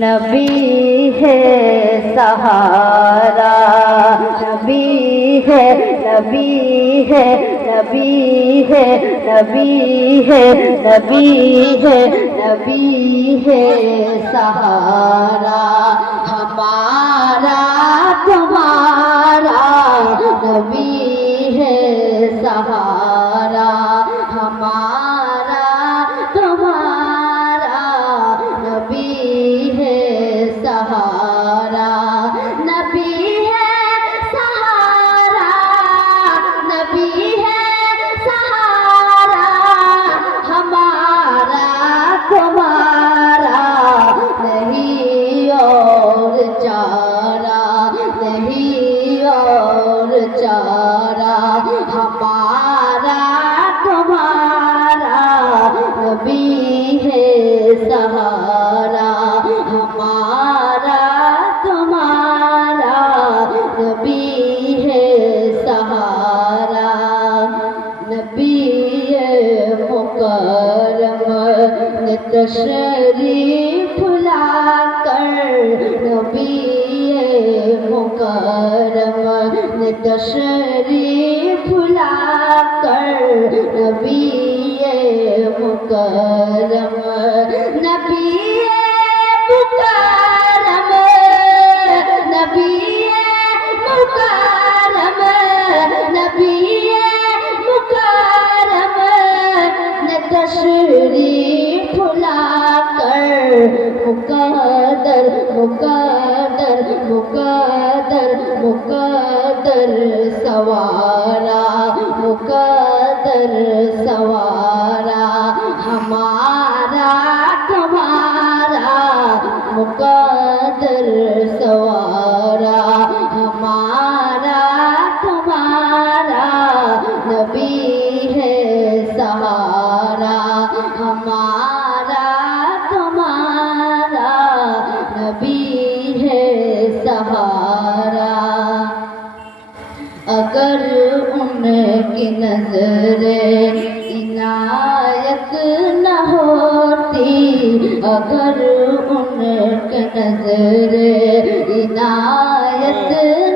नबी है सहारा, नबी है, नबी है, नबी है, नबी है, नबी है, नबी है सहारा हमारा तुम्हारा, नबी है सहारा हमारा तुम्हारा, नबी है सहारा, नबी है सहारा, नबी है सहारा हमारा तुम्हारा, नहीं और चारा, नहीं और चारा हमारा तुम्हारा, नबी है सहारा हमारा तुम्हारा, नबी है सहारा, नबी मुकर्रम ने तशरीफ लाकर, नबी मुकर्रम ने तशरीफ लाकर, नबी मुकर्रम, नबी मुकर्रम, नबी मुकर्रम, नबी मुकर्रम ने तशरीफ लाकर, मुक़द्दर मुक़द्दर मुक़द्दर मुक़द्दर सवारा, मुक़द्दर सवारा हमारा तुम्हारा, मुक़द्दर सवारा हमारा तुम्हारा, नबी है सहारा हमारा तुम्हारा, नबी है सहारा। अगर उनकी नज़रे इनायत न होती, अगर उनकी नज़रे इनायत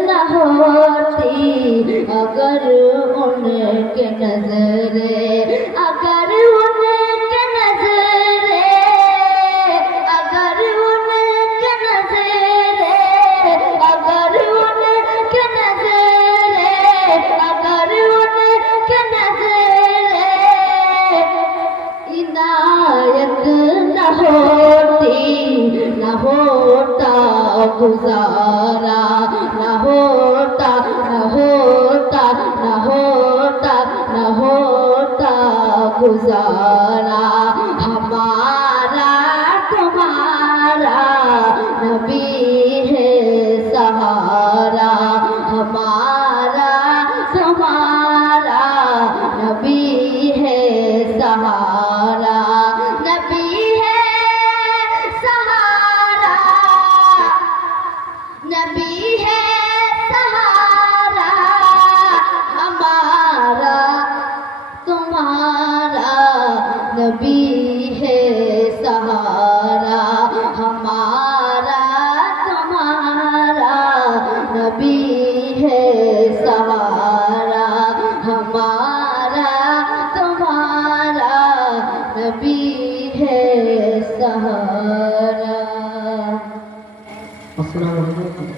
न होती, अगर उनकी नज़रे, अगर उनकी नज़रे, अगर उनकी नज़रे, अगर उनकी नज़रे, अगर उनकी नज़रे इनायत न होती, न होता गुजारा, न होता, न होता, न होता, न होता गुजारा हमारा तुम्हारा, नबी है सहारा हमारा तुम्हारा, नबी है सहारा, नबी है सहारा, नबी है सहारा हमारा तुम्हारा, नबी है सहारा हमारा तुम्हारा, नबी है सहारा हमारा तुम्हारा, नबी है सहारा। अस्सलाम वालेकुम।